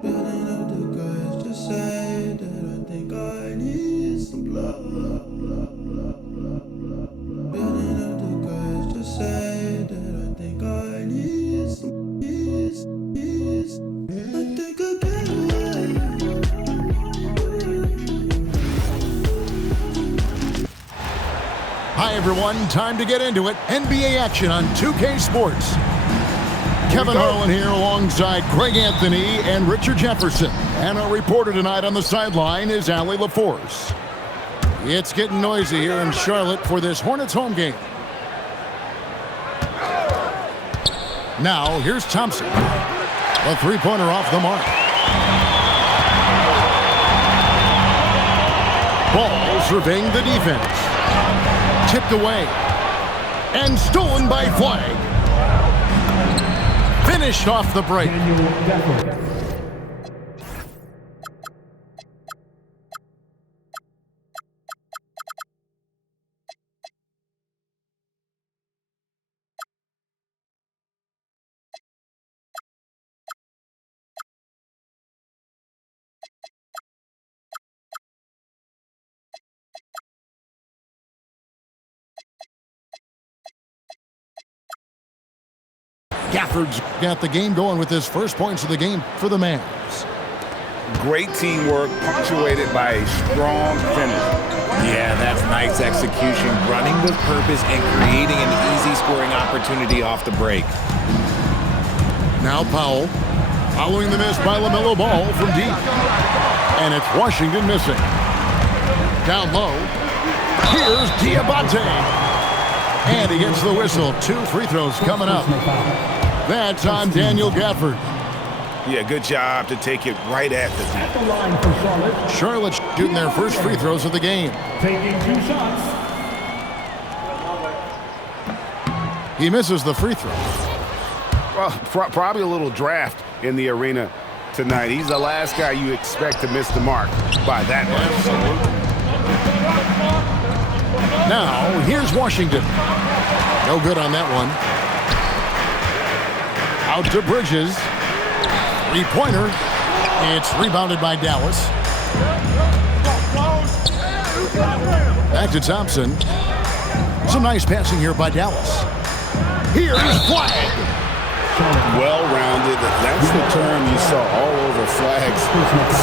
Building up the courage to say that I think I need some love. Building up the courage to say that I think I need some peace. I think I get away. Hi everyone, time to get into it. NBA action on 2K Sports. Kevin Harlan here alongside Craig Anthony and Richard Jefferson. And our reporter tonight on the sideline is Allie LaForce. It's getting noisy here in Charlotte for this Hornets home game. Now, here's Thompson. A three-pointer off the mark. Ball surveying the defense. Tipped away. And stolen by Flag. Finished off the break. Gafford's got the game going with his first points of the game for the Mavs. Great teamwork punctuated by a strong finish. Yeah, that's nice execution, running with purpose and creating an easy scoring opportunity off the break. Now Powell, following the miss by LaMelo Ball from deep. And it's Washington missing. Down low, here's Diabate. And he gets the whistle. 2 free throws coming up. That's on Daniel Gafford. Yeah, good job to take it right at the At the line for Charlotte. Charlotte shooting their first free throws of the game. Taking 2 shots. He misses the free throw. Well, probably a little draft in the arena tonight. He's the last guy you expect to miss the mark by that much. Now, here's Washington. No good on that one. Out to Bridges. Three-pointer. It's rebounded by Dallas. Back to Thompson. Some nice passing here by Dallas. Here's Flag. Well-rounded. That's the term you saw all over Flag's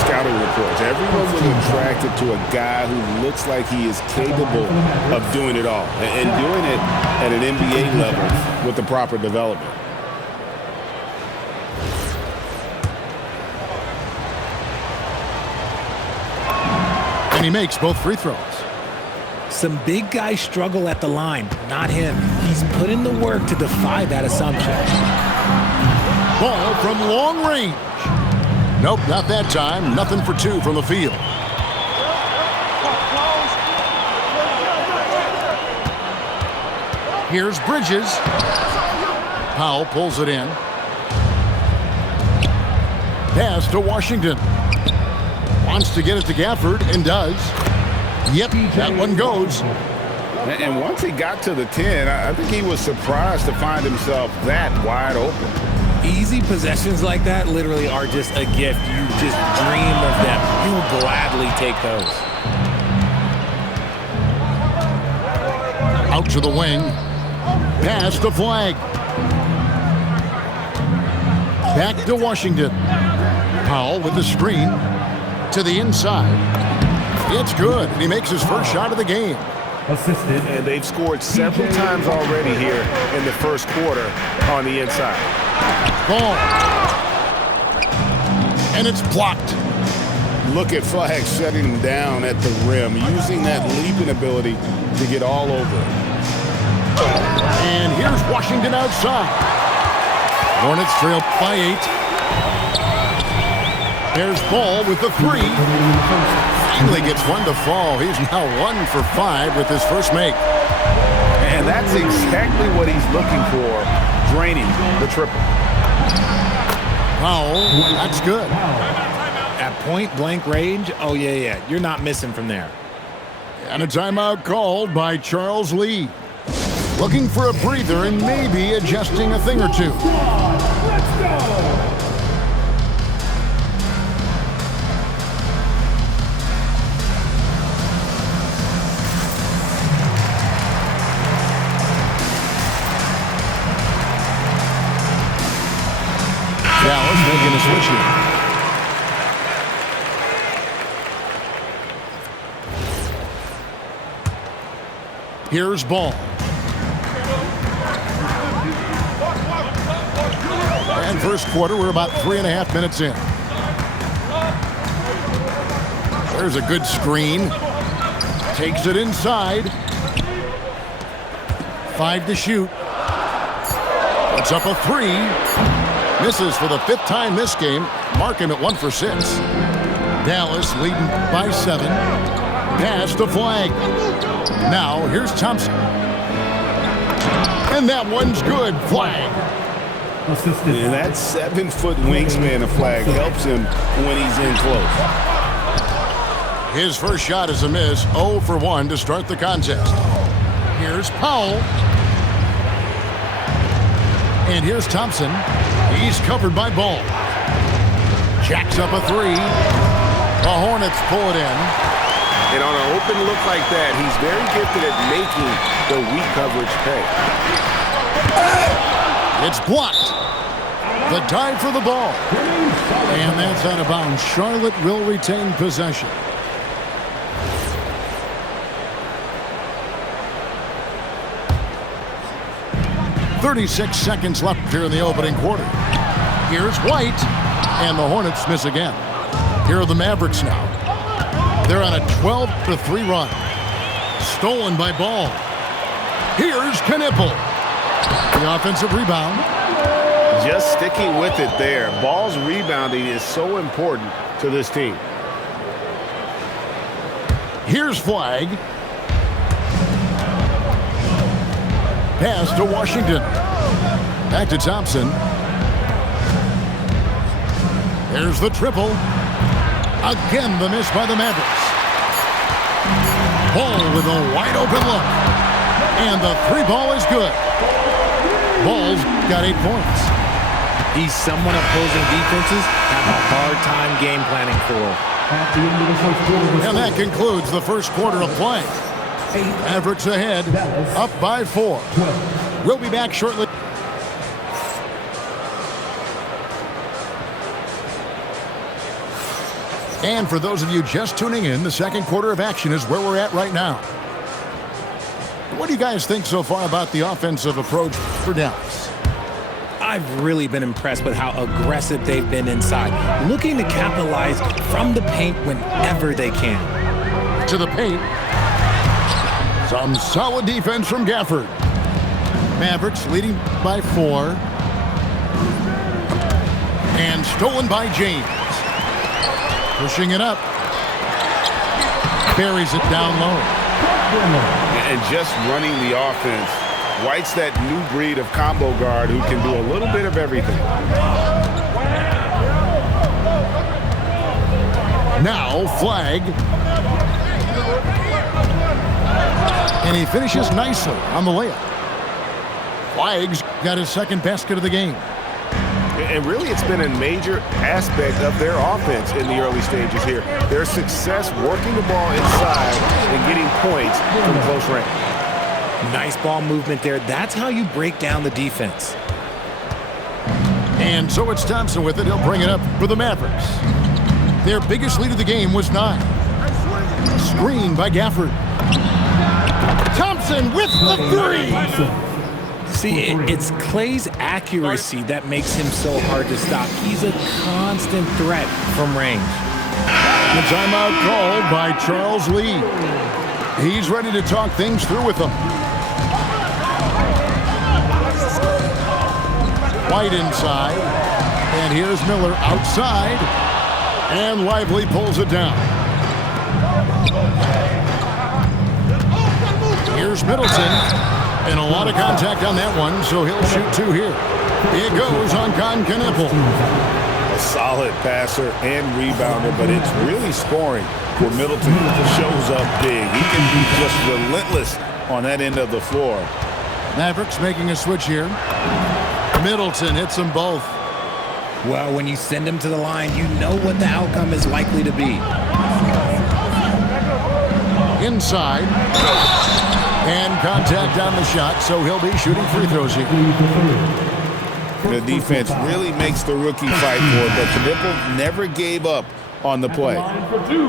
scouting reports. Everyone was attracted to a guy who looks like he is capable of doing it all and doing it at an NBA level with the proper development. And he makes both free throws. Some big guys struggle at the line, not him. He's put in the work to defy that assumption. Ball from long range. Nope, not that time. Nothing for 2 from the field. Here's Bridges. Powell pulls it in. Pass to Washington. Wants to get it to Gafford and does. Yep, that one goes. And once he got to the 10, I think he was surprised to find himself that wide open. Easy possessions like that literally are just a gift. You just dream of them. You'll gladly take those. Out to the wing. Pass to Flag. Back to Washington. Powell with the screen to the inside. It's good, and he makes his first shot of the game. Assisted. And they've scored several times already here in the first quarter on the inside. Ball. And it's blocked. Look at Flag shutting him down at the rim, using that leaping ability to get all over it. And here's Washington outside. Hornets trail by 8. There's Ball with the 3. Finally gets one to fall. He's now 1 for 5 with his first make. And that's exactly what he's looking for, draining the triple. Powell, that's good. At point-blank range, oh, yeah, you're not missing from there. And a timeout called by Charles Lee. Looking for a breather and maybe adjusting a thing or two. Let's go. Dallas making a switch here. Here's Ball. And first quarter, we're about 3.5 minutes in. There's a good screen. Takes it inside. 5 to shoot. Puts up a 3. Misses for the 5th time this game. Mark him at 1 for 6. Dallas leading by 7. Pass to Flag. Now here's Thompson. And that one's good. Flag. Assisted. And that 7-foot wingspan of Flag helps him when he's in close. His first shot is a miss. 0 for 1 to start the contest. Here's Powell. And here's Thompson. He's covered by Ball. Jacks up a 3. The Hornets pull it in. And on an open look like that, he's very gifted at making the weak coverage pay. It's blocked. The dive for the ball. And that's out of bounds. Charlotte will retain possession. .36 seconds left here in the opening quarter. Here's White. And the Hornets miss again. Here are the Mavericks now. They're on a 12-3 run. Stolen by Ball. Here's Knipple. The offensive rebound. Just sticking with it there. Ball's rebounding is so important to this team. Here's Flag. Pass to Washington. Back to Thompson. There's the triple. Again, the miss by the Mavericks. Ball with a wide open look. And the 3 ball is good. Ball's got 8 points. He's someone opposing defenses have a hard time game planning for. At the end of the first quarter. And that concludes the first quarter of play. Mavericks ahead, up by 4. We'll be back shortly. And for those of you just tuning in, the second quarter of action is where we're at right now. What do you guys think so far about the offensive approach for Dallas? I've really been impressed with how aggressive they've been inside, looking to capitalize from the paint whenever they can. To the paint. Some solid defense from Gafford. Mavericks leading by 4. And stolen by James. Pushing it up. Buries it down low. And just running the offense. White's that new breed of combo guard who can do a little bit of everything. Now Flag. And he finishes nicely on the layup. Flag's got his second basket of the game. And really, it's been a major aspect of their offense in the early stages here. Their success working the ball inside and getting points from close range. Nice ball movement there. That's how you break down the defense. And so it's Thompson with it. He'll bring it up for the Mavericks. Their biggest lead of the game was 9. Screen by Gafford. Thompson with the 3. See, it's Clay's accuracy that makes him so hard to stop. He's a constant threat from range. The timeout called by Charles Lee. He's ready to talk things through with them. White inside. And here's Miller outside. And Lively pulls it down. Here's Middleton. And a lot of contact on that one, so he'll shoot 2 here. It goes on Knipple. A solid passer and rebounder, but it's really scoring where Middleton shows up big. He can be just relentless on that end of the floor. Mavericks making a switch here. Middleton hits them both. Well, when you send him to the line, you know what the outcome is likely to be. Inside. And contact on the shot, so he'll be shooting free throws here. The defense really makes the rookie fight for it, but Knipple never gave up on the play. Line for two,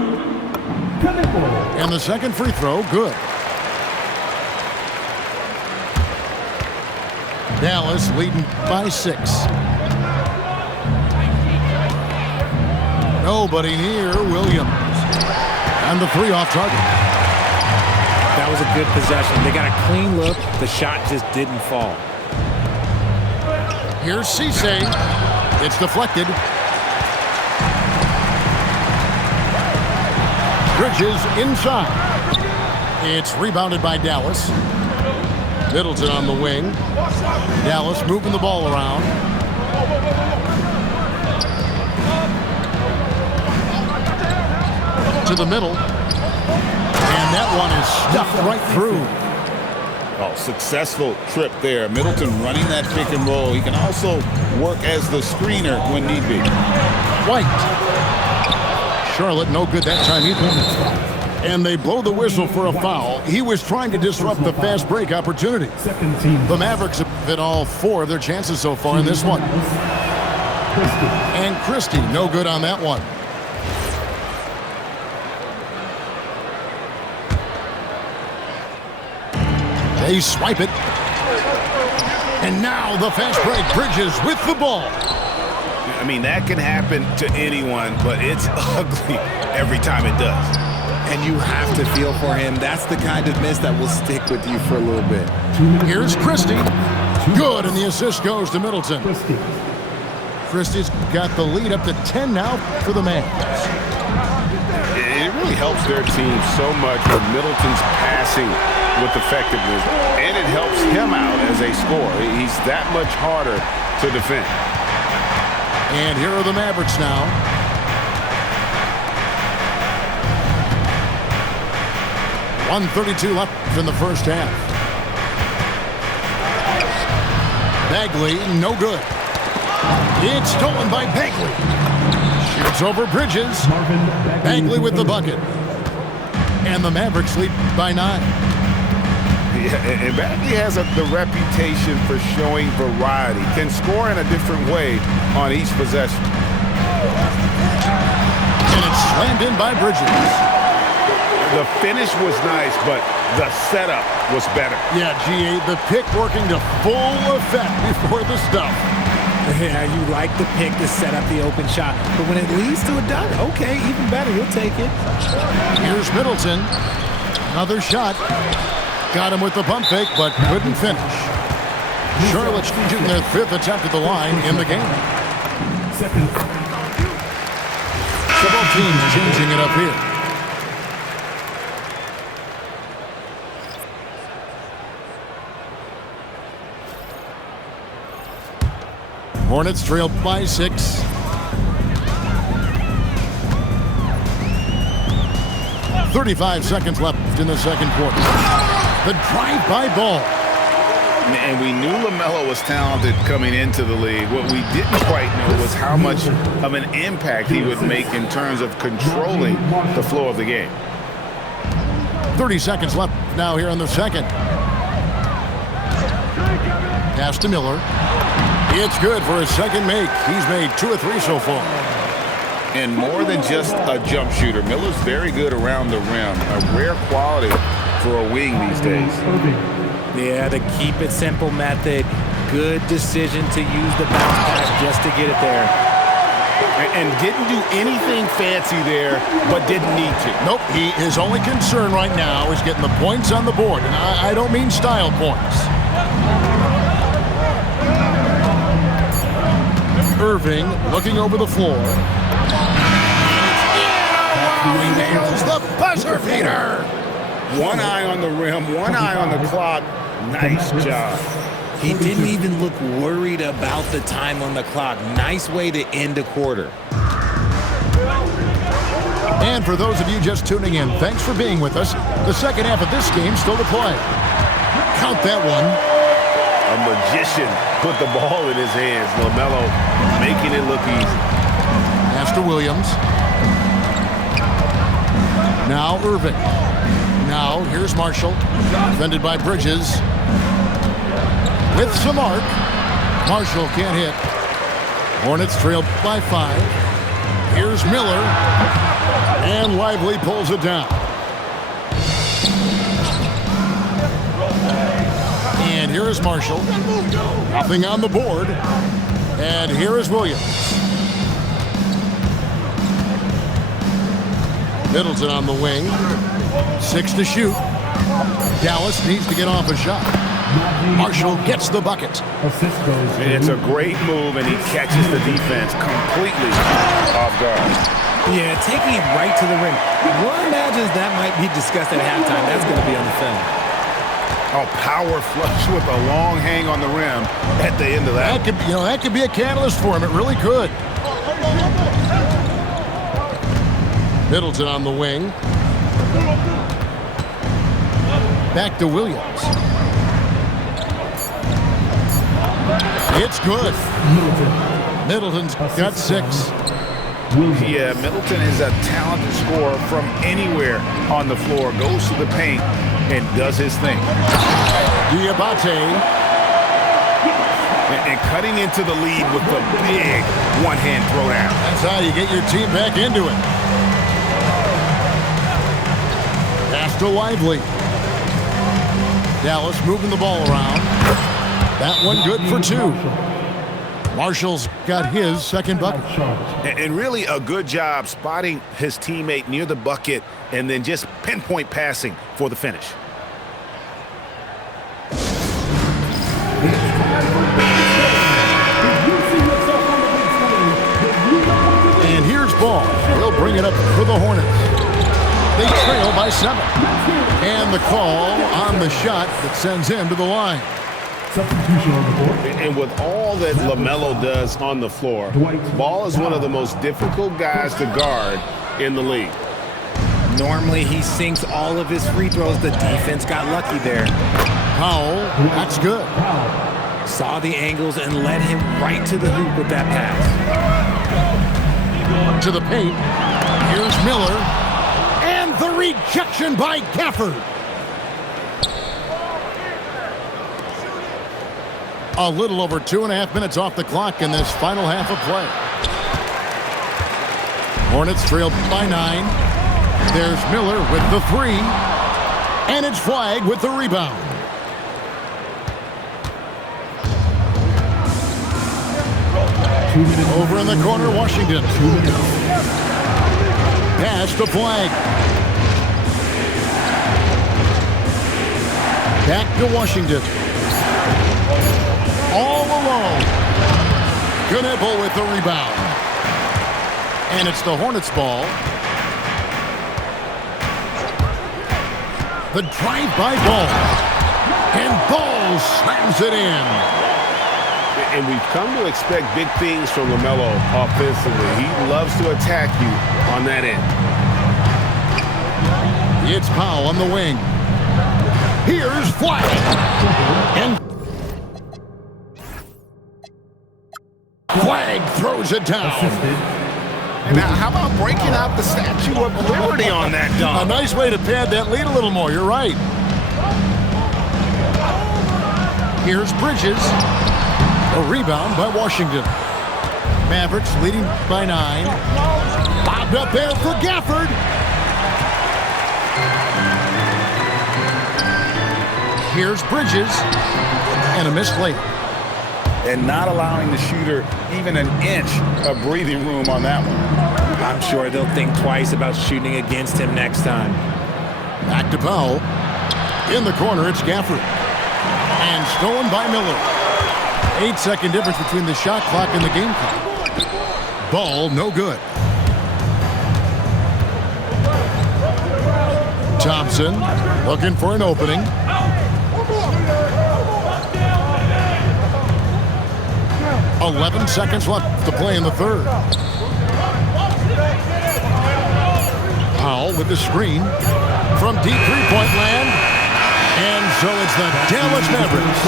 Knipple. And the second free throw, good. Dallas leading by 6. Nobody near Williams. And the 3 off target. That was a good possession. They got a clean look. The shot just didn't fall. Here's Cisse. It's deflected. Bridges inside. It's rebounded by Dallas. Middleton on the wing. Dallas moving the ball around. To the middle. And that one is stuffed right through. Oh, successful trip there. Middleton running that pick and roll. He can also work as the screener when need be. White. Charlotte no good that time either. And they blow the whistle for a foul. He was trying to disrupt the fast break opportunity. Second team. The Mavericks have hit all 4 of their chances so far in this one. Christie. And Christie no good on that one. They swipe it. And now the fast break. Bridges with the ball. I mean, that can happen to anyone, but it's ugly every time it does. And you have to feel for him. That's the kind of miss that will stick with you for a little bit. Here's Christie. Good, and the assist goes to Middleton. Christie. Christie's got the lead up to 10 now for the Mavs. It really helps their team so much with Middleton's passing with effectiveness, and it helps him out as a scorer. He's that much harder to defend. And here are the Mavericks now. .132 left in the first half. Bagley, no good. It's stolen by Bagley. Shoots over Bridges. Marvin Bagley with the bucket. And the Mavericks lead by 9. Yeah, and Bagley has the reputation for showing variety. Can score in a different way on each possession. And it's slammed in by Bridges. The finish was nice, but the setup was better. Yeah, GA, the pick working to full effect before the stuff. Yeah, you like the pick to set up the open shot, but when it leads to a dunk, okay, even better, you'll take it. Here's Middleton. Another shot. Got him with the pump fake, but couldn't finish. Charlotte's shooting their 5th attempt at the line in the game. Second. Several teams changing it up here. Hornets trail by 6. .35 seconds left in the second quarter. The drive-by ball. And we knew LaMelo was talented coming into the league. What we didn't quite know was how much of an impact he would make in terms of controlling the flow of the game. 30 seconds left now here in the second. Pass to Miller. It's good for his second make. He's made 2 of 3 so far. And more than just a jump shooter, Miller's very good around the rim. A rare quality for a wing these days. Yeah, the keep it simple method. Good decision to use the bounce pass just to get it there. And didn't do anything fancy there, but didn't need to. Nope, his only concern right now is getting the points on the board. And I don't mean style points. Irving looking over the floor. He nails the buzzer beater. One eye on the rim, one eye on the clock. Nice job. He didn't even look worried about the time on the clock. Nice way to end a quarter. And for those of you just tuning in, thanks for being with us. The second half of this game still to play. Count that one. A magician put the ball in his hands. LaMelo making it look easy. Pass to Williams. Now Irving. Now here's Marshall. Defended by Bridges. With some arc. Marshall can't hit. Hornets trail by 5. Here's Miller. And Lively pulls it down. And here is Marshall. Nothing on the board. And here is Williams. Middleton on the wing. 6 to shoot. Dallas needs to get off a shot. Marshall gets the bucket. Assist goes. It's a great move, and he catches the defense completely off guard. Yeah, taking it right to the rim. One imagines that might be discussed at halftime. That's going to be on the film. Oh, power flush with a long hang on the rim at the end of that. That could be a catalyst for him. It really could. Middleton on the wing. Back to Williams. It's good. Middleton's got 6. Yeah, Middleton is a talented scorer from anywhere on the floor. Goes to the paint and does his thing. Diabate. And cutting into the lead with the big one-hand throwdown. That's how you get your team back into it. Pass to Lively. Dallas moving the ball around. That one good for 2. Marshall's got his second bucket. And really a good job spotting his teammate near the bucket and then just pinpoint passing for the finish. And here's ball. He'll bring it up for the Hornets. They trail by 7. And the call on the shot that sends him to the line. Substitution on the board. And with all that LaMelo does on the floor, Ball is one of the most difficult guys to guard in the league. Normally, he sinks all of his free throws. The defense got lucky there. Powell, that's good. Saw the angles and led him right to the hoop with that pass. To the paint. Here's Miller. And the rejection by Gafford. A little over 2.5 minutes off the clock in this final half of play. Hornets trail by 9. There's Miller with the 3. And it's Flagg with the rebound. Over in the corner, Washington. Pass to Flagg. Back to Washington. All alone. Knipple with the rebound. And it's the Hornets' ball. The drive-by Ball. And Ball slams it in. And we've come to expect big things from LaMelo offensively. He loves to attack you on that end. It's Powell on the wing. Here's Flagg. And Flagg throws it down. Now, how about breaking out the Statue of Liberty on that A dunk? nice way to pad that lead a little more. You're right. Here's Bridges. A rebound by Washington. Mavericks leading by 9. Bobbed up there for Gafford. Here's Bridges. And a missed layup. And not allowing the shooter even an inch of breathing room on that one. I'm sure they'll think twice about shooting against him next time. Back to Powell. In the corner, it's Gafford. And stolen by Miller. 8-second difference between the shot clock and the game clock. Ball, no good. Thompson looking for an opening. .11 seconds left to play in the third. Powell with the screen from deep three-point land. And so it's the Dallas Mavericks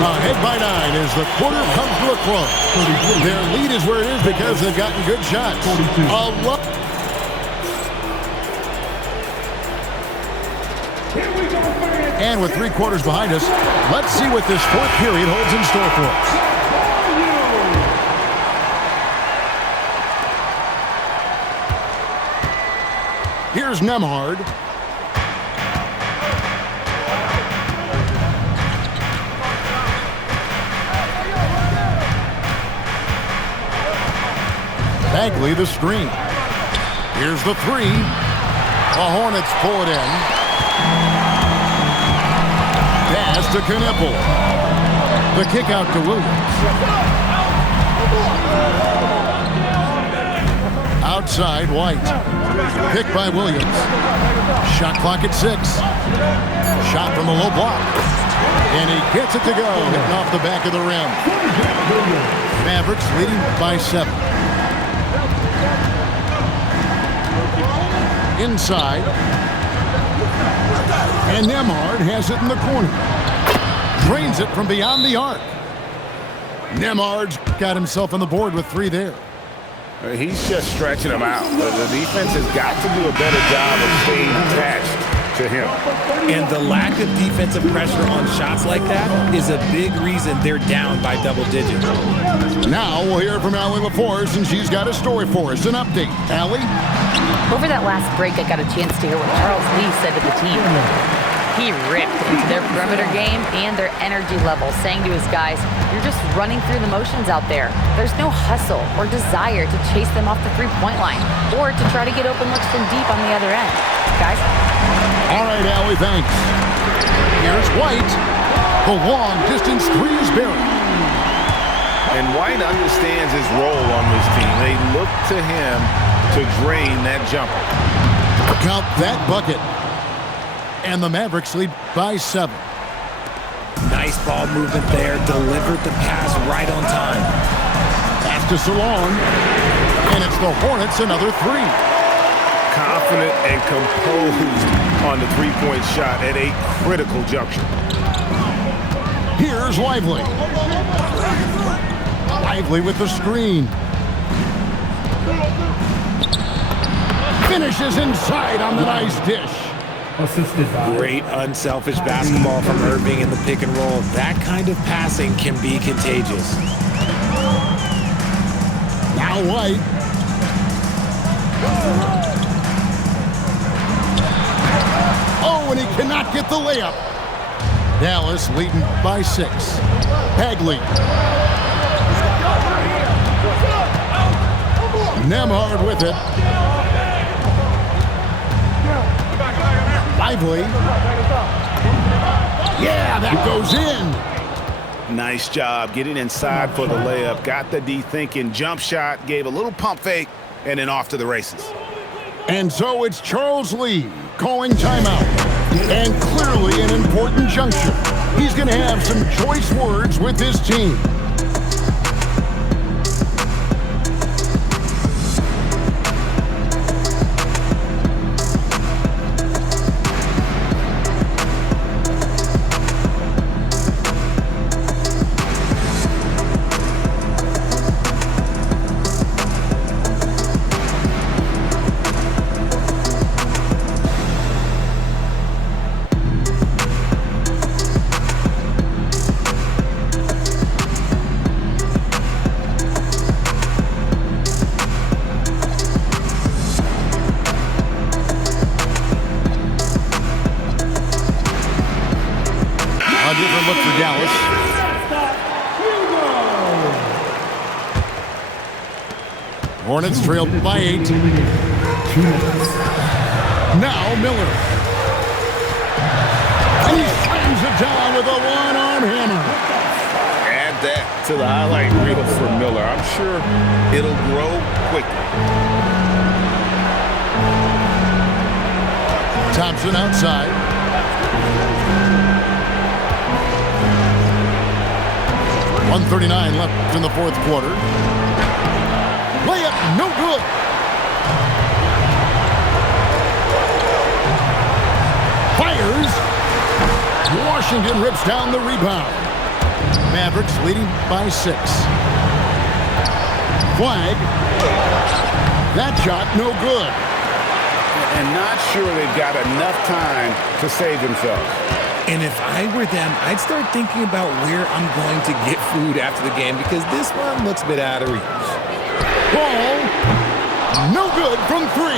ahead by 9 as the quarter comes to a close. Their lead is where it is because they've gotten good shots. And with 3 quarters behind us, let's see what this fourth period holds in store for us. Here's Nembhard. Bagley the screen. Here's the three. The Hornets pull it in. Pass to Knipple. The kick out to Williams. Outside, White. Pick by Williams. Shot clock at 6. Shot from the low block. And he gets it to go, hitting off the back of the rim. Mavericks leading by 7. Inside. And Nembhard has it in the corner. Drains it from beyond the arc. Nembhard's got himself on the board with 3 there. He's just stretching him out. The defense has got to do a better job of staying attached to him. And the lack of defensive pressure on shots like that is a big reason they're down by double digits. Now we'll hear from Allie LaForce, and she's got a story for us. An update. Allie? Over that last break, I got a chance to hear what Charles Lee said to the team. He ripped into their perimeter game and their energy level, saying to his guys, "You're just running through the motions out there. There's no hustle or desire to chase them off the three-point line or to try to get open looks from deep on the other end. Guys?" All right, Allie, thanks. Here's White. The long-distance three is buried. And White understands his role on this team. They look to him to drain that jumper. Count that bucket. And the Mavericks lead by 7. Nice ball movement there. Delivered the pass right on time. Pass to Salon. And it's the Hornets another 3. Confident and composed on the three-point shot at a critical juncture. Here's Lively. Lively with the screen. Finishes inside on the nice dish. Assisted by Great unselfish basketball from Irving in the pick and roll. That kind of passing can be contagious. Now White. Oh, and he cannot get the layup. Dallas leading by 6. Bagley. Nembhard with it. Lively. Yeah, that goes in. Nice job getting inside for the layup. Got the D thinking. Jump shot. Gave a little pump fake. And then off to the races. And so it's Charles Lee calling timeout. And clearly an important juncture. He's going to have some choice words with his team. Different look for Dallas. Hornets trailed by 8. Now Miller. And he slams it down with a one-arm hammer. Add that to the highlight reel for Miller. I'm sure it'll grow quickly. Thompson outside. .139 left in the fourth quarter. Layup, no good. Fires. Washington rips down the rebound. Mavericks leading by 6. Flag. That shot, no good. And not sure they've got enough time to save themselves. And if I were them, I'd start thinking about where I'm going to get food after the game because this one looks a bit out of reach. Ball, no good from 3.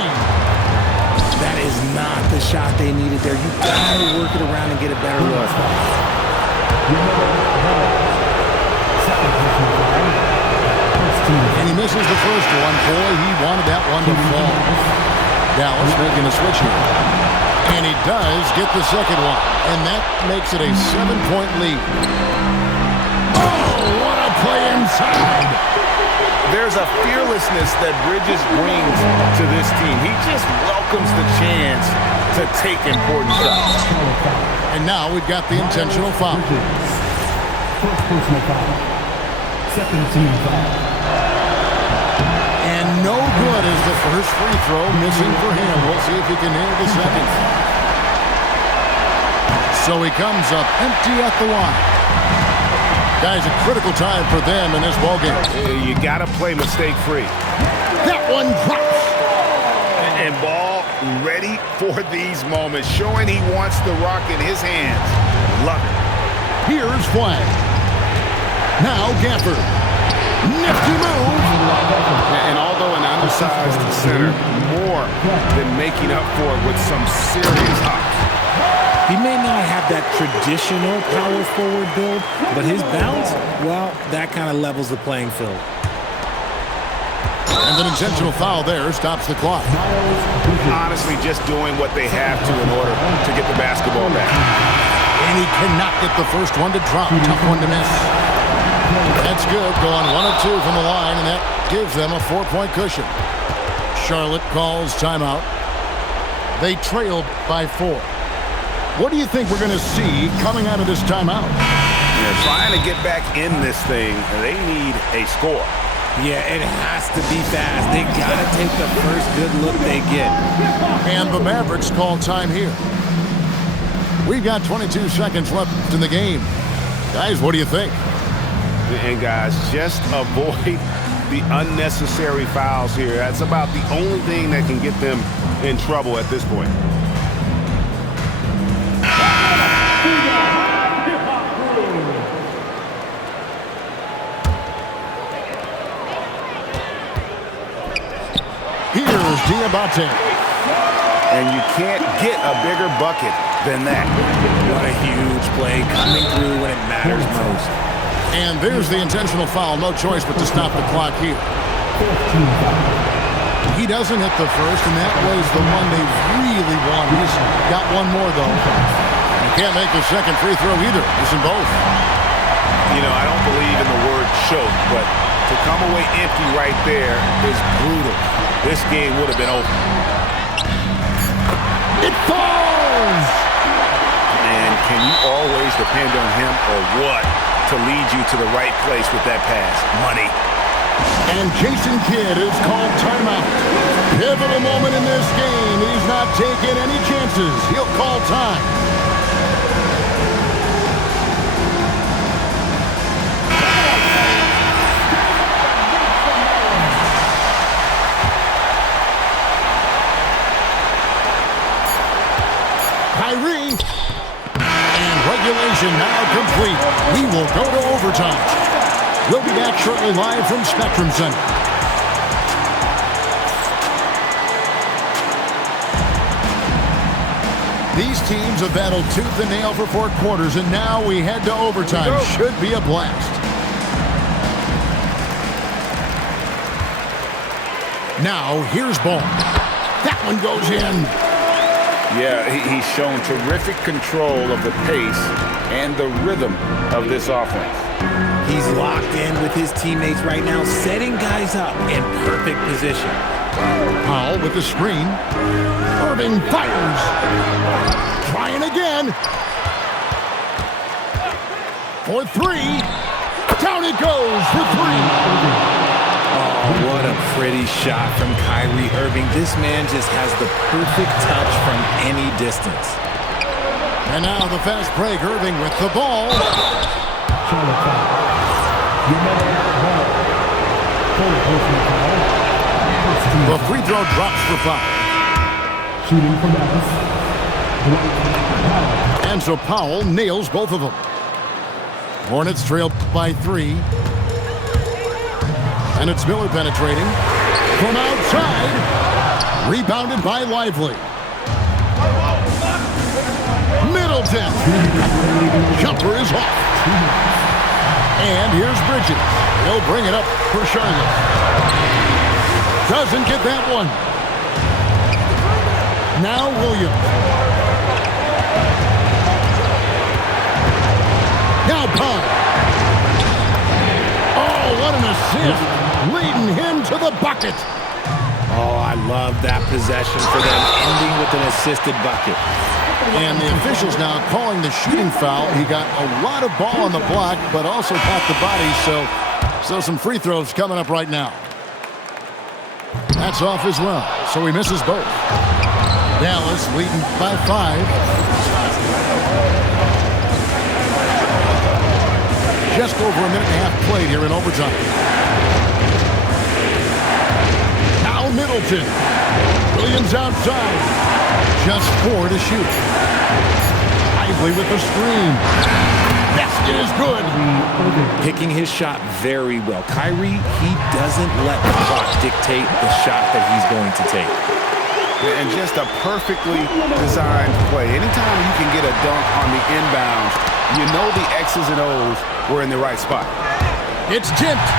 That is not the shot they needed there. You gotta work it around and get a better look. And he misses the first one. Boy, he wanted that one to fall. Dallas making a switch here. And he does get the second one. And that makes it a 7-point lead. Oh, what a play inside. There's a fearlessness that Bridges brings to this team. He just welcomes the chance to take important shots. And now we've got the intentional foul. First personal foul. Second team foul. And no good is the first free throw missing for him. We'll see if he can nail the second. So he comes up empty at the line. Guys, a critical time for them in this ballgame. You got to play mistake-free. That one drops. And Ball ready for these moments, showing he wants the rock in his hands. Love it. Here's Flag. Now Gafford. Nifty move. And although an undersized center, more than making up for it with some serious hops. He may not have that traditional power forward build, but his bounce, well, that kind of levels the playing field. And an intentional foul there stops the clock. Honestly, just doing what they have to in order to get the basketball back. And he cannot get the first one to drop. Tough one to miss. That's good. Going 1 of 2 from the line, and that gives them a 4-point cushion. Charlotte calls timeout. They trailed by 4. What do you think we're going to see coming out of this timeout? They're trying to get back in this thing. They need a score. Yeah, it has to be fast. They got to take the first good look they get. And the Mavericks call time here. We've got 22 seconds left in the game. Guys, what do you think? And guys, just avoid the unnecessary fouls here. That's about the only thing that can get them in trouble at this point. Here's Diabate. And you can't get a bigger bucket than that. What a huge play coming through when it matters most. And there's the intentional foul. No choice but to stop the clock here. He doesn't hit the first, and that was the one they really wanted. He's got one more, though. He can't make the second free throw either. Missing both. You know, I don't believe in the word choke, but to come away empty right there is brutal. This game would have been over. It falls! And can you always depend on him or what to lead you to the right place with that pass? Money. And Jason Kidd is called timeout. Pivotal moment in this game. He's not taking any chances. He'll call time. Kyrie. And regulation now complete. We will go to overtime. We'll be back shortly live from Spectrum Center. These teams have battled tooth and nail for 4 quarters, and now we head to overtime. Should be a blast. Now, here's Ball. That one goes in. Yeah, he's shown terrific control of the pace and the rhythm of this offense. He's locked in with his teammates right now, setting guys up in perfect position. Powell with the screen. Irving fires. Trying again. For 3. Down it goes for 3. Oh, what a pretty shot from Kyrie Irving. This man just has the perfect touch from any distance. And now the fast break. Irving with the ball. The free throw drops for foul. Shooting for Dallas. And so Powell nails both of them. Hornets trail by 3. And it's Miller penetrating from outside. Rebounded by Lively. Middleton. Jumper is off. And here's Bridges. He'll bring it up for Charlotte. Doesn't get that one. Now Williams. Now Pond. Oh, what an assist. Leading him to the bucket. Oh, I love that possession for them, ending with an assisted bucket. And the officials now calling the shooting foul. He got a lot of ball on the block, but also caught the body, so some free throws coming up right now. That's off as well, so he misses both. Dallas leading by 5. Just over a minute and a half played here in overtime. Now Middleton. Williams outside. Just 4 to shoot. Lively with the screen. Basket is good. Picking his shot very well. Kyrie, he doesn't let the clock dictate the shot that he's going to take. And just a perfectly designed play. Anytime you can get a dunk on the inbounds, you know the X's and O's were in the right spot. It's tipped.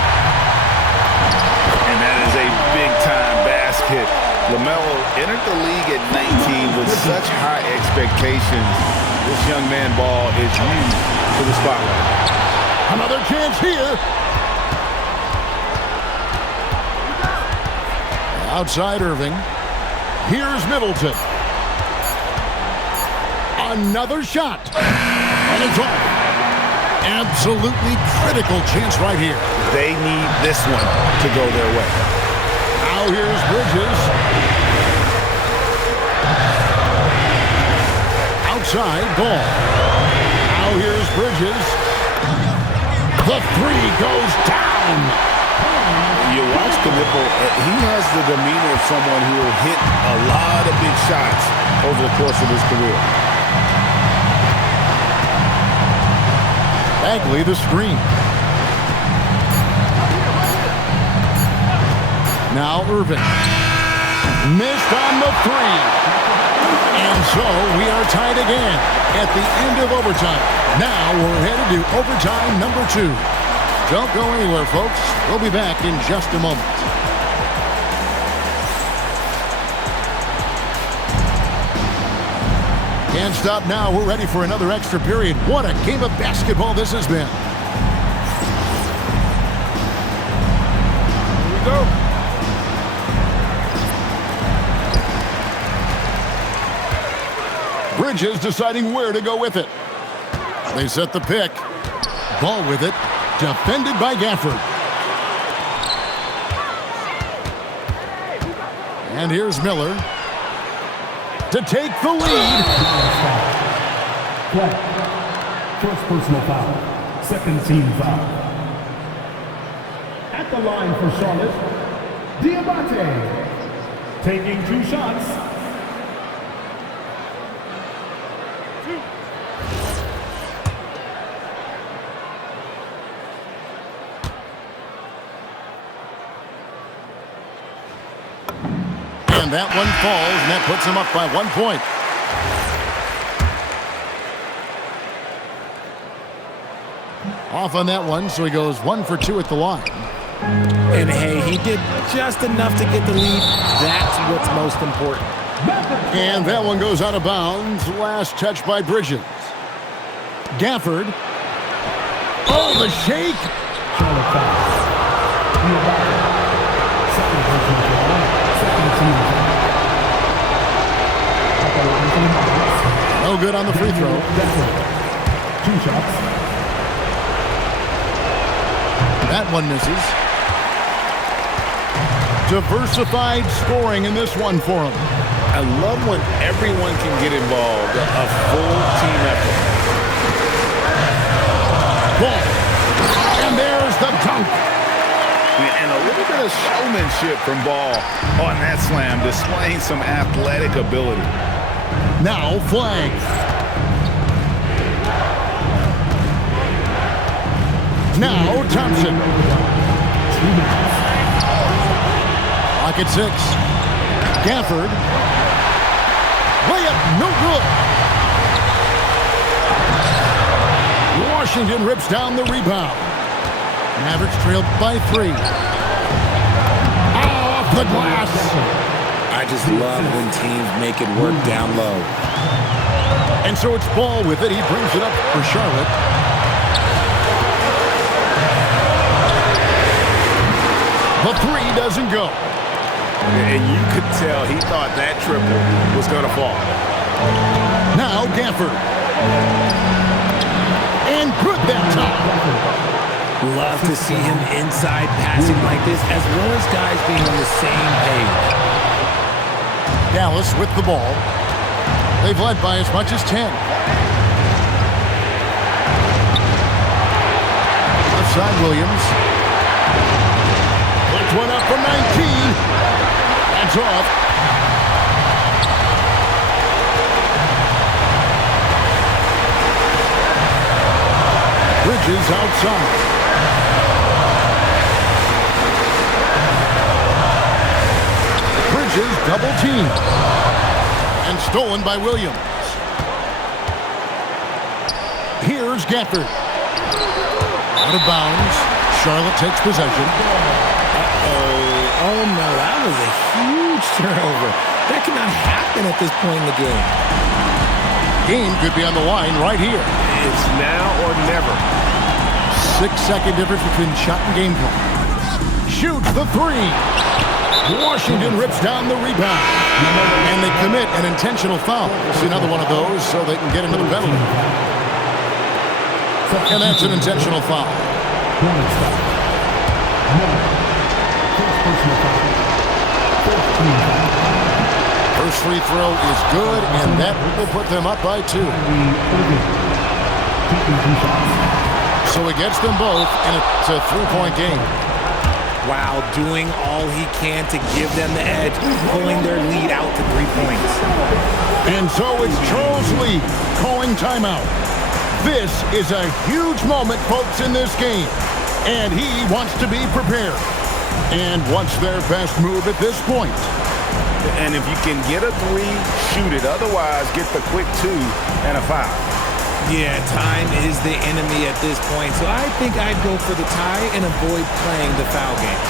And that is a big-time basket. LaMelo entered the league at 19 with such high expectations. This young man ball is used to the spotlight. Another chance here. Outside Irving. Here's Middleton. Another shot. And it's off. Absolutely critical chance right here. They need this one to go their way. Now here's Bridges. Outside ball. Now here's Bridges. The 3 goes down. You watch Knipple, he has the demeanor of someone who will hit a lot of big shots over the course of his career. Bagley the screen. Now Irving. Missed on the 3. And so we are tied again at the end of overtime. Now we're headed to overtime number 2. Don't go anywhere, folks. We'll be back in just a moment. Can't stop now. We're ready for another extra period. What a game of basketball this has been. Here we go. Bridges deciding where to go with it. They set the pick. Ball with it. Defended by Gafford. And here's Miller to take the lead. Play. First personal foul. Second team foul. At the line for Charlotte, Diabate. Taking 2 shots. And that one falls, and that puts him up by 1 point. Off on that one, so he goes 1 for 2 at the line. And hey, he did just enough to get the lead. That's what's most important. And that one goes out of bounds. Last touch by Bridges. Gafford. Oh, the shake. Charlotte foul. Diabate. Second personal foul. Second team foul. At the line for the Buckets. No good on the free throw. Gafford. 2 shots. That one misses. Diversified scoring in this one for him. I love when everyone can get involved, a full team effort. Ball. And there's the dunk. And a little bit of showmanship from Ball on that slam, displaying some athletic ability. Now flag. Now Thompson. Lock at 6. Gafford. Layup, no good. Washington rips down the rebound. Mavericks trailed by 3. Off the glass. I just love when teams make it work down low. And so it's Ball with it. He brings it up for Charlotte. The 3 doesn't go. And you could tell he thought that triple was going to fall. Now Gafford. And good that time. Love to see him inside passing like this, as well as guys being on the same page. Dallas with the ball. They've led by as much as 10. Left side Williams. Puts one up from 19. Hands off. Bridges outside. Bridges double team. And stolen by Williams. Here's Gafford. Out of bounds. Charlotte takes possession. Oh no, that was a huge turnover. That cannot happen at this point in the game. Game could be on the line right here. It's now or never. 6-second difference between shot and game clock. Shoots the 3. Washington rips down the rebound. And they commit an intentional foul. See another one of those so they can get into the penalty. And that's an intentional foul. First free throw is good, and that will put them up by 2. So he gets them both, and it's a 3-point game. Wow, doing all he can to give them the edge, pulling their lead out to 3 points. And so it's Charles Lee calling timeout. This is a huge moment, folks, in this game. And he wants to be prepared. And what's their best move at this point? And if you can get a 3, shoot it. Otherwise, get the quick 2 and a foul. Yeah, time is the enemy at this point, so I think I'd go for the tie and avoid playing the foul game.